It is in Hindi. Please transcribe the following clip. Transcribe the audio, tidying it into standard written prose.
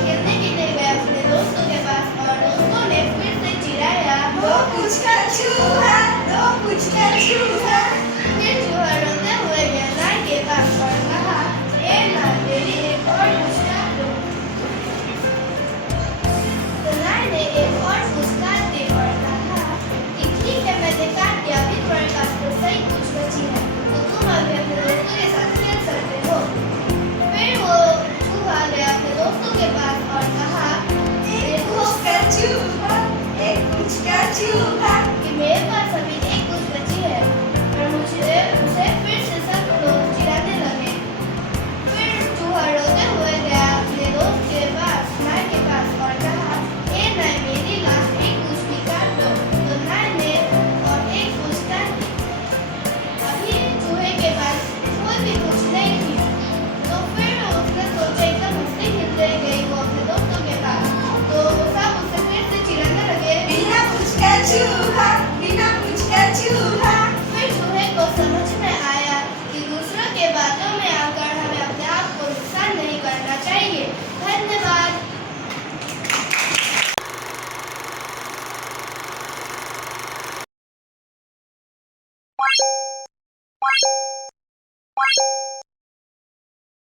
खेलने के लिए गया अपने दोस्तों के पास और दोस्तों ने फिर से चिल्लाया, दो पुचका चूहा, दो पुचका चूहा। फिर चूहा रोते हुए गया नाई के पास और कहा, ए नाई मेरी एक और पुचका दो। तो नाई ने एक और पुचका दी और कहा कि ठीक है मैंने काट दिया, अभी तुम्हारे पास तो सही कुछ बची है, तो तुम अभी अपने दोस्तों के साथ खेल सकते हो। फिर वो चूहा गया अपने दोस्तों के पास और कहा, एक पुचका चूहा, एक पुचका चूहा।